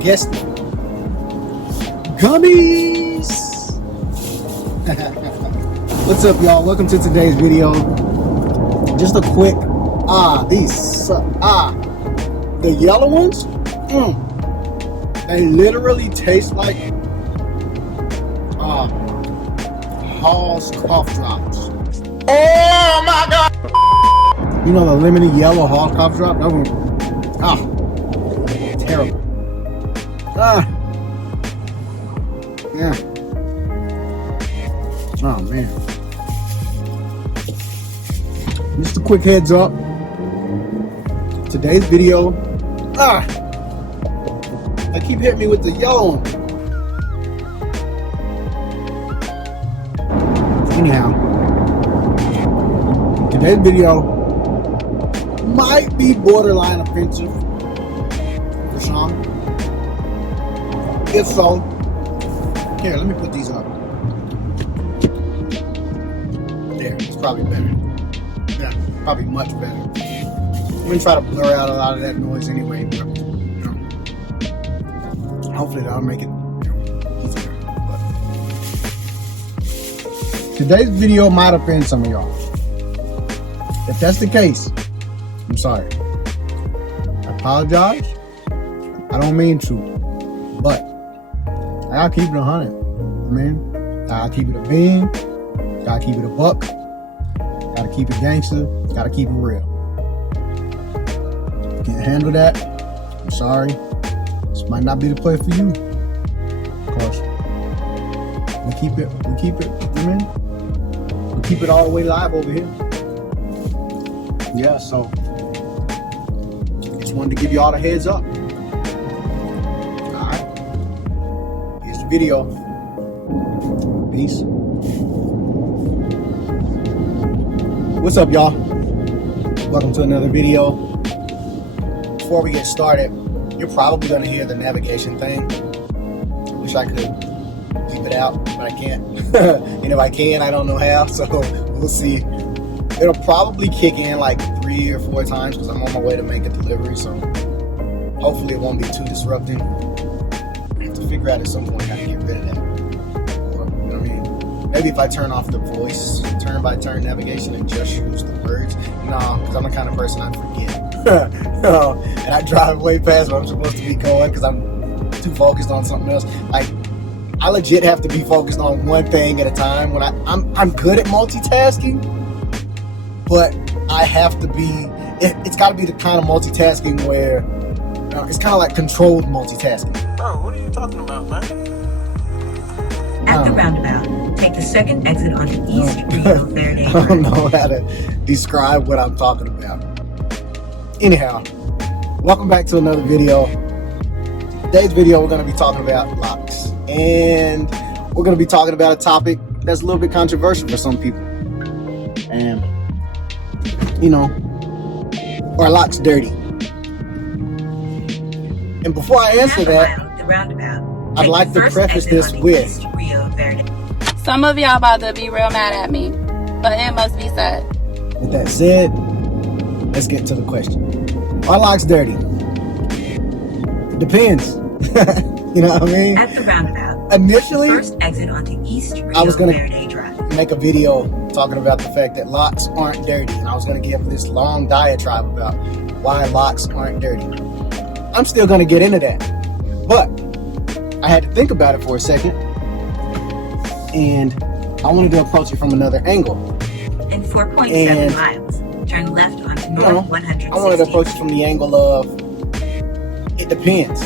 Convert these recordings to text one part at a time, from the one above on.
guessed it. Gummies! What's up, y'all? Welcome to today's video. Just a quick, the yellow ones, they literally taste like Hall's cough drops. Oh my god! You know the lemony yellow Hall's cough drop? That one, terrible. Yeah. Oh man. Just a quick heads up. Today's video. They keep hitting me with the yellow one. Anyhow, today's video might be borderline offensive for some. If so, here, let me put these up. There, it's probably better. Yeah, probably much better. I'm gonna try to blur out a lot of that noise anyway, but hopefully that'll make it easier. But today's video might offend some of y'all. If that's the case, I'm sorry. I apologize. I don't mean to, but I gotta keep it 100. I gotta keep it a bean. Gotta keep it a buck. Gotta keep it gangster. Gotta keep it real. Can't handle that. I'm sorry. This might not be the place for you. Of course. We keep it, we keep it all the way live over here. Yeah, so just wanted to give you all the heads up. Alright. Here's the video. Peace. What's up, y'all? Welcome to another video. Before we get started, you're probably going to hear the navigation thing. I wish I could keep it out, but I can't. And if I can, I don't know how, so we'll see. It'll probably kick in like 3 or 4 times because I'm on my way to make a delivery, so hopefully it won't be too disrupting. I have to figure out at some point how to get rid of that. Or, you know what I mean? Maybe if I turn off the voice, turn-by-turn navigation and just use the words. No, because I'm the kind of person I forget. And I drive way past where I'm supposed to be going because I'm too focused on something else. Like, I legit have to be focused on one thing at a time. When I'm good at multitasking, but I have to be. It's got to be the kind of multitasking where it's kind of like controlled multitasking. Bro, what are you talking about, man? At the roundabout, take the second exit onto East Rio Verde. I don't know how to describe what I'm talking about. Anyhow, welcome back to another video. Today's video, we're going to be talking about Locs. And we're going to be talking about a topic that's a little bit controversial for some people. And, you know, are Locs dirty? And before I answer that, the roundabout, I'd like to preface this with, some of y'all about to be real mad at me, but it must be said. With that said, let's get to the question. Are Locs dirty? Depends. You know what I mean? At the roundabout, initially, first exit onto East Rio I was gonna Verde Drive. make a video talking about the fact that Locs aren't dirty, and I was going to give this long diatribe about why Locs aren't dirty. I'm still going to get into that, but I had to think about it for a second, and I wanted to approach it from another angle. In 4.7 miles, turn left onto North 160. I wanted to approach it from the angle of it depends.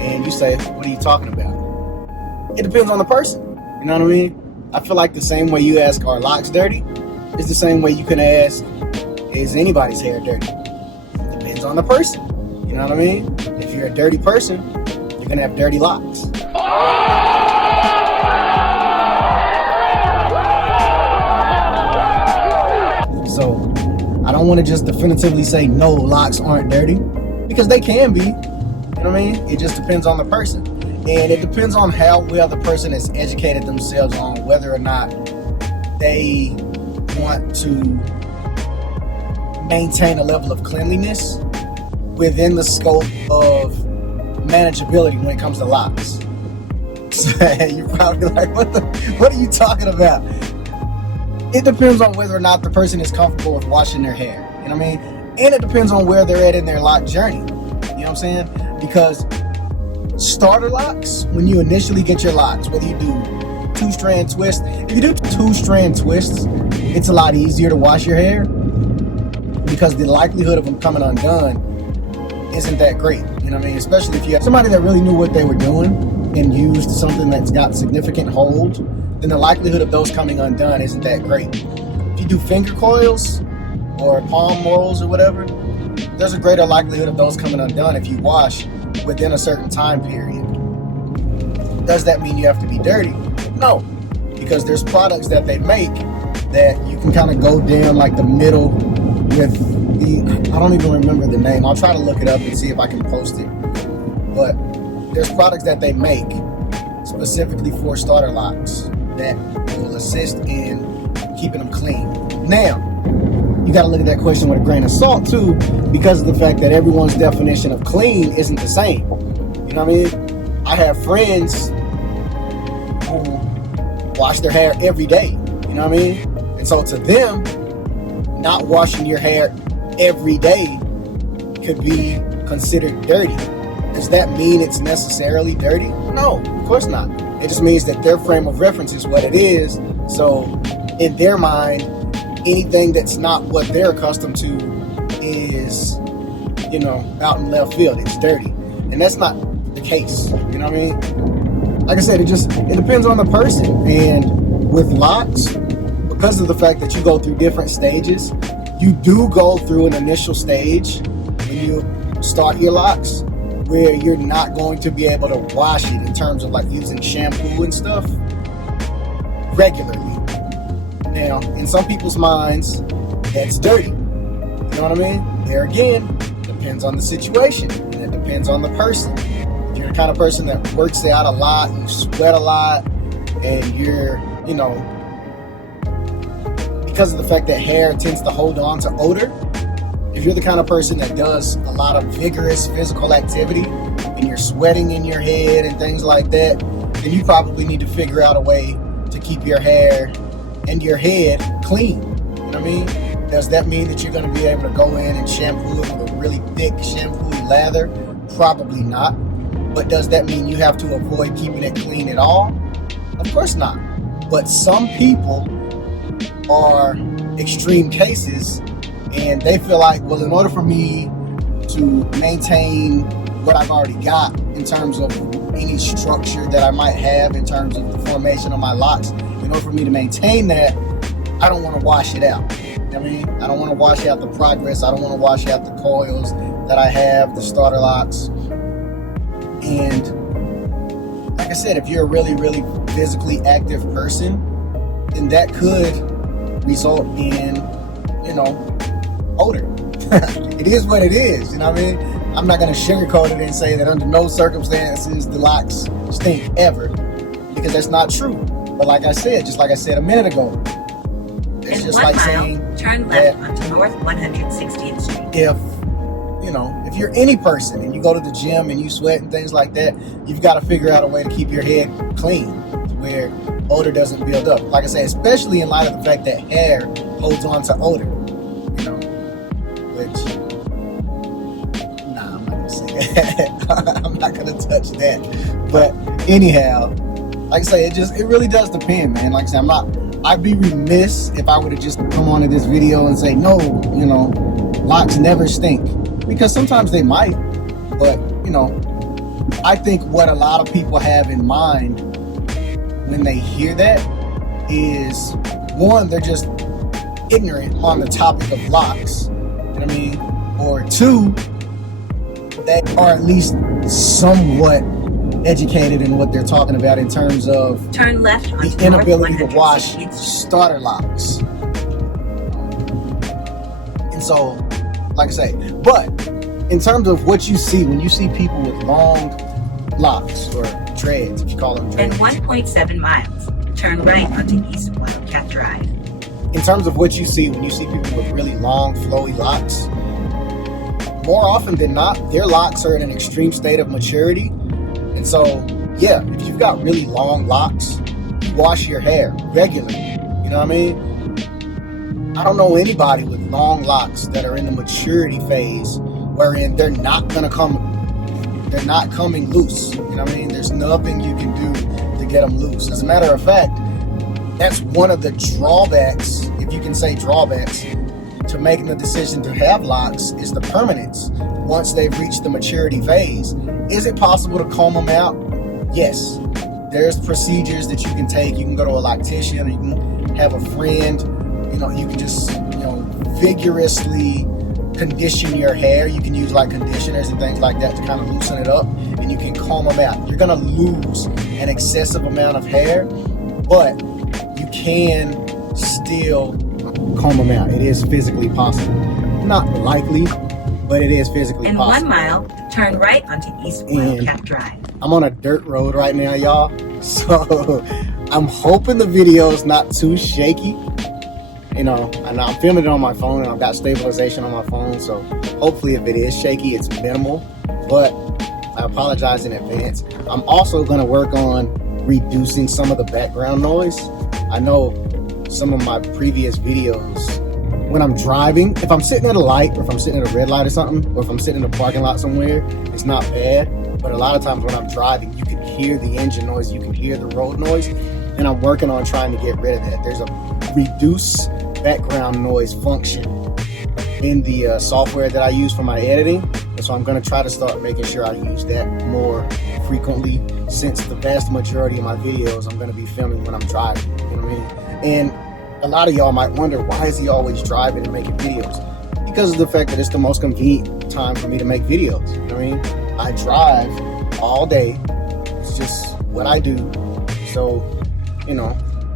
And you say, what are you talking about? It depends on the person. You know what I mean? I feel like the same way you ask, are Locs dirty? Is the same way you can ask, is anybody's hair dirty? Depends on the person. You know what I mean? If you're a dirty person, you're going to have dirty locks. So, I don't want to just definitively say no, Locs aren't dirty, because they can be. You know what I mean? It just depends on the person. And it depends on how well the person has educated themselves on whether or not they want to maintain a level of cleanliness within the scope of manageability when it comes to locks. You're probably like, what are you talking about? It depends on whether or not the person is comfortable with washing their hair. You know what I mean? And it depends on where they're at in their lock journey. You know what I'm saying? Because starter locks, when you initially get your locks, whether you do 2-strand twists, if you do 2-strand twists, it's a lot easier to wash your hair because the likelihood of them coming undone isn't that great. You know what I mean? Especially if you have somebody that really knew what they were doing and used something that's got significant hold, then the likelihood of those coming undone isn't that great. If you do finger coils or palm rolls or whatever, there's a greater likelihood of those coming undone if you wash within a certain time period. Does that mean you have to be dirty? No, because there's products that they make that you can kind of go down like the middle with I don't even remember the name. I'll try to look it up and see if I can post it. But there's products that they make specifically for starter locks that will assist in keeping them clean. Now, you got to look at that question with a grain of salt too, because of the fact that everyone's definition of clean isn't the same. You know what I mean? I have friends who wash their hair every day. You know what I mean? And so to them, not washing your hair every day could be considered dirty. Does that mean it's necessarily dirty? No, of course not. It just means that their frame of reference is what it is. So in their mind, anything that's not what they're accustomed to is, out in left field. It's dirty. And that's not the case. You know what I mean? Like I said, it depends on the person. And with locks, because of the fact that you go through different stages, you do go through an initial stage when you start your locks where you're not going to be able to wash it in terms of like using shampoo and stuff regularly. Now, in some people's minds, that's dirty. You know what I mean? There again, depends on the situation, and it depends on the person. If you're the kind of person that works out a lot, you sweat a lot, and you're, because of the fact that hair tends to hold on to odor, if you're the kind of person that does a lot of vigorous physical activity and you're sweating in your head and things like that, then you probably need to figure out a way to keep your hair and your head clean. You know what I mean? Does that mean that you're going to be able to go in and shampoo it with a really thick shampoo lather? Probably not. But does that mean you have to avoid keeping it clean at all? Of course not. But some people are extreme cases and they feel like, well, in order for me to maintain what I've already got in terms of any structure that I might have in terms of the formation of my locks, in order for me to maintain that, I don't want to wash it out. You know what I mean? I don't want to wash out the progress. I don't want to wash out the coils that I have, the starter locks. And like I said, if you're a really, really physically active person, then that could result in, odor. It is what it is, you know what I mean? I'm not going to sugarcoat it and say that under no circumstances the locks stink ever, because that's not true. But like I said, just like I said a minute ago, it's just like saying turn left onto North 160th Street. If you're any person and you go to the gym and you sweat and things like that, you've got to figure out a way to keep your head clean where odor doesn't build up. Like I said, especially in light of the fact that hair holds on to odor, which, I'm not going to say that. I'm not going to touch that. But anyhow, like I say, it really does depend, man. Like I said, I'd be remiss if I would have just come onto this video and say, no, locks never stink. Because sometimes they might, but, I think what a lot of people have in mind when they hear that is, one, they're just ignorant on the topic of locks, you know what I mean? Or two, they are at least somewhat educated in what they're talking about in terms of turn left onto the inability to North wash 160th Street. starter locks. And so, like I say, but in terms of what you see when you see people with long locks or dreads, if you call them And dreads. 1.7 miles, turn right onto East Wildcat Drive. In terms of what you see when you see people with really long, flowy locks, more often than not, their locks are in an extreme state of maturity. And so, yeah, if you've got really long locks, you wash your hair regularly. You know what I mean? I don't know anybody with long locks that are in the maturity phase wherein they're not coming loose. You know what I mean? There's nothing you can do to get them loose. As a matter of fact, that's one of the drawbacks, if you can say drawbacks, to making the decision to have locks is the permanence once they've reached the maturity phase. Is it possible to comb them out? Yes. There's procedures that you can take. You can go to a loctician, or you can have a friend. You know, you can just, vigorously condition your hair. You can use like conditioners and things like that to kind of loosen it up, and you can comb them out. You're gonna lose an excessive amount of hair, but you can still comb them out. It is physically possible. Not likely, but it is physically In possible. 1 mile, turn right onto East Wildcat Drive. I'm on a dirt road right now, y'all. So I'm hoping the video's not too shaky. And I'm filming it on my phone, and I've got stabilization on my phone. So hopefully if it is shaky, it's minimal. But I apologize in advance. I'm also gonna work on reducing some of the background noise. I know some of my previous videos, when I'm driving, if I'm sitting at a light, or if I'm sitting at a red light or something, or if I'm sitting in a parking lot somewhere, it's not bad. But a lot of times when I'm driving, you can hear the engine noise, you can hear the road noise, and I'm working on trying to get rid of that. There's a reduce background noise function in the software that I use for my editing, and so I'm going to try to start making sure I use that more frequently, since the vast majority of my videos I'm going to be filming when I'm driving. You know what I mean? And a lot of y'all might wonder, why is he always driving and making videos? Because of the fact that it's the most convenient time for me to make videos. You know what I mean? I drive all day. It's just what I do. So,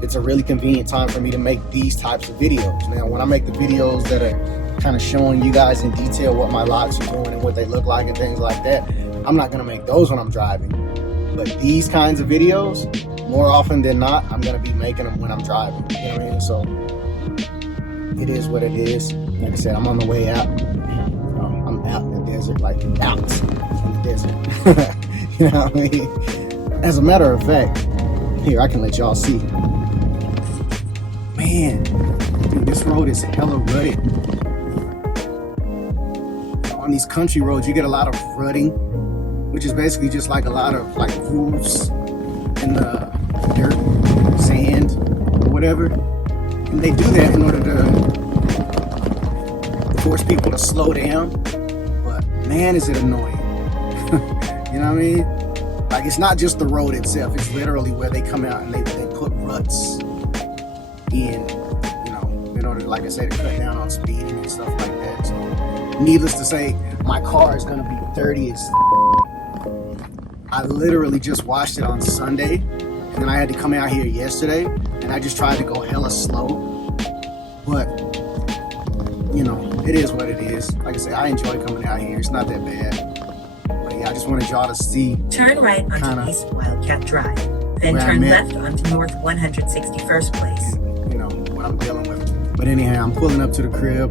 it's a really convenient time for me to make these types of videos. Now, when I make the videos that are kind of showing you guys in detail what my locks are doing and what they look like and things like that, I'm not going to make those when I'm driving. But these kinds of videos, more often than not, I'm going to be making them when I'm driving. You know what I mean? So it is what it is. Like I said, I'm on the way out. I'm out in the desert, like out in the desert. You know what I mean? As a matter of fact, here, I can let y'all see. Man, dude, this road is hella rutted. On these country roads, you get a lot of rutting, which is basically just like a lot of like grooves in the dirt, sand, or whatever. And they do that in order to force people to slow down. But man, is it annoying. You know what I mean? Like, it's not just the road itself, it's literally where they come out and they put ruts in order, like I said, to cut down on speeding and stuff like that. So needless to say, my car is gonna be dirty as I literally just washed it on Sunday, and then I had to come out here yesterday, and I just tried to go hella slow. But it is what it is. Like I said, I enjoy coming out here. It's not that bad. But yeah, I just wanted y'all to see. Turn right onto East Wildcat Drive, then turn left onto North 161st Place. What I'm dealing with. But anyhow, I'm pulling up to the crib.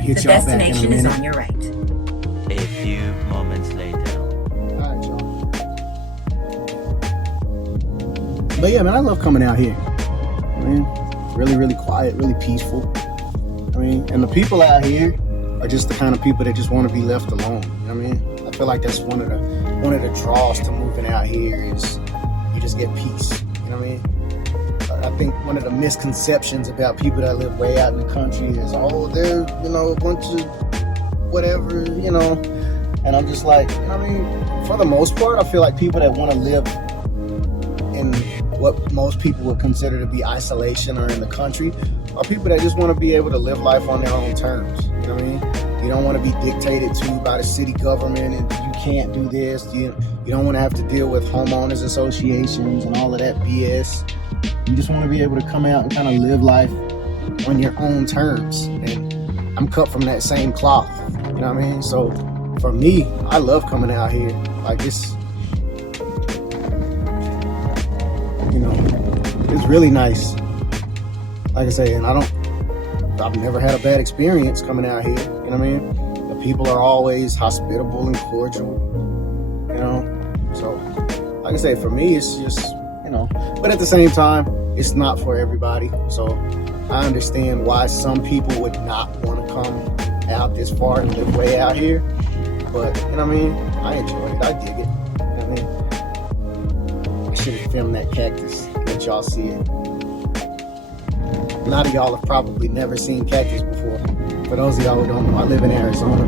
Hit The y'all back in a destination is minute. on your right. A few moments later. Alright, y'all. But yeah, man, I love coming out here. I mean, really, really quiet, really peaceful. I mean, and the people out here are just the kind of people that just want to be left alone. You know what I mean? I feel like that's one of the draws to moving out here is you just get peace. You know what I mean? I think one of the misconceptions about people that live way out in the country is, they're, a bunch of whatever, and I'm just like, for the most part, I feel like people that want to live in what most people would consider to be isolation or in the country are people that just want to be able to live life on their own terms. You know what I mean? You don't want to be dictated to by the city government, and you can't do this. You don't want to have to deal with homeowners associations and all of that BS. You just want to be able to come out and kind of live life on your own terms. And I'm cut from that same cloth. You know what I mean? So for me, I love coming out here. Like, it's really nice. Like I say, and I've never had a bad experience coming out here. You know what I mean? The people are always hospitable and cordial, you know. So, like I say, for me, it's just, you know, but at the same time, it's not for everybody. So I understand why some people would not want to come out this far and live way out here. But, you know what I mean? I enjoy it. I dig it. You know what I mean? I should have filmed that cactus. Let y'all see it. A lot of y'all have probably never seen cactus before. For those of y'all who don't know, I live in Arizona.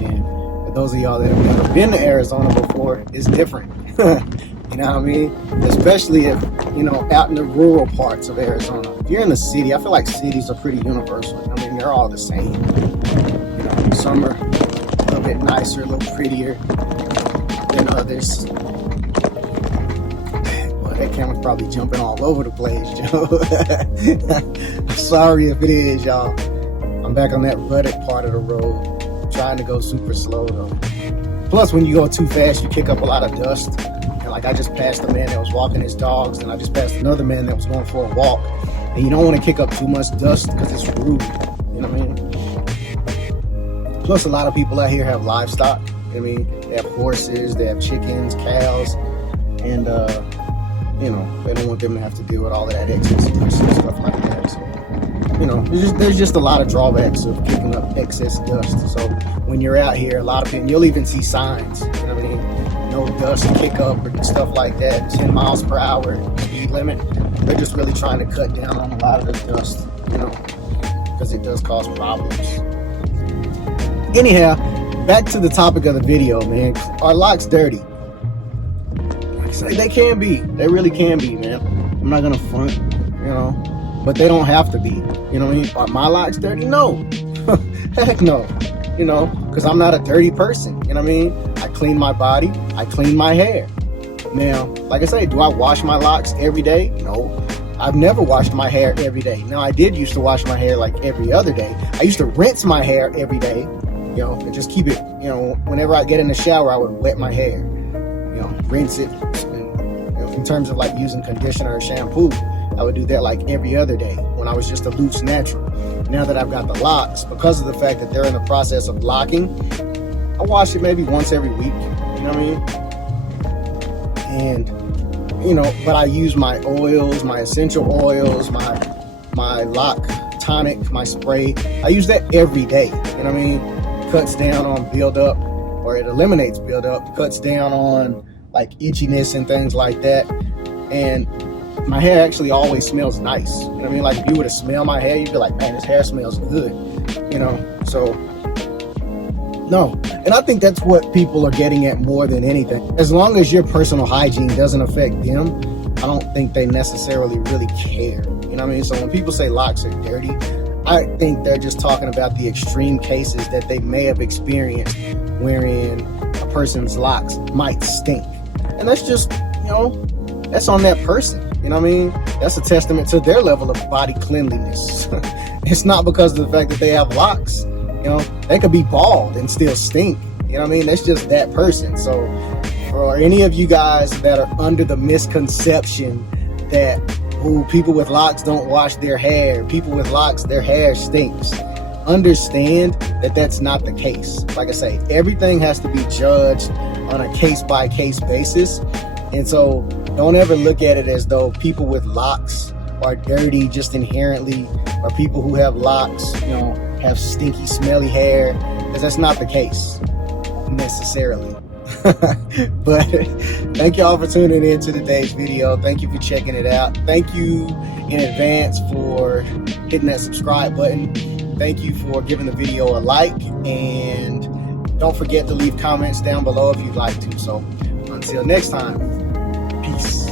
And for those of y'all that have never been to Arizona before, it's different. You know what I mean? Especially if, you know, out in the rural parts of Arizona. If you're in the city, I feel like cities are pretty universal. I mean, they're all the same. You know, some are a little bit nicer, a little prettier than others. Well, that camera's probably jumping all over the place, Joe. I'm sorry if it is, y'all. I'm back on that rutted part of the road, trying to go super slow, though. Plus, when you go too fast, you kick up a lot of dust. And like I just passed a man that was walking his dogs, and I just passed another man that was going for a walk. And you don't want to kick up too much dust because it's rude. You know what I mean? Plus, a lot of people out here have livestock. You know what I mean? They have horses, they have chickens, cows, and you know, they don't want them to have to deal with all of that excess dust and stuff like that. So, you know, there's just a lot of drawbacks of kicking up excess dust. So when you're out here, a lot of people, you'll even see signs, you know what I mean? No dust kick up or stuff like that, 10 miles per hour speed limit. They're just really trying to cut down on a lot of the dust, you know, because it does cause problems. Anyhow, back to the topic of the video, man. Are locks dirty? They can be. They really can be, man. I'm not gonna front, you know, but they don't have to be. You know what I mean? Are my locks dirty? No. Heck no. You know, because I'm not a dirty person. You know what I mean? I clean my body. I clean my hair. Now, like I say, do I wash my locks every day? No. I've never washed my hair every day. Now, I did used to wash my hair like every other day. I used to rinse my hair every day, you know, and just keep it, you know, whenever I get in the shower, I would wet my hair, you know, rinse it. And, you know, in terms of like using conditioner or shampoo, I would do that like every other day when I was just a loose natural. Now that I've got the locks, because of the fact that they're in the process of locking, I wash it maybe once every week, you know what I mean? And, you know, but I use my oils, my essential oils, my lock tonic, my spray. I use that every day, you know what I mean? Cuts down on buildup, or it eliminates buildup, cuts down on like itchiness and things like that. And my hair actually always smells nice. You know what I mean? Like if you were to smell my hair, you'd be like, man, this hair smells good. You know, so no. And I think that's what people are getting at more than anything. As long as your personal hygiene doesn't affect them, I don't think they necessarily really care. You know what I mean? So when people say locks are dirty, I think they're just talking about the extreme cases that they may have experienced wherein a person's locks might stink. And that's just, you know, that's on that person. You know what I mean? That's a testament to their level of body cleanliness. It's not because of the fact that they have locks. You know, they could be bald and still stink. You know what I mean? That's just that person. So for any of you guys that are under the misconception that people with locks don't wash their hair, people with locks, their hair stinks, understand that that's not the case. Like I say, everything has to be judged on a case-by-case basis. And so don't ever look at it as though people with locks are dirty just inherently, or people who have locks, you know, have stinky, smelly hair, because that's not the case necessarily. But thank y'all for tuning in to today's video. Thank you for checking it out. Thank you in advance for hitting that subscribe button. Thank you for giving the video a like, and don't forget to leave comments down below if you'd like to. So until next time, peace.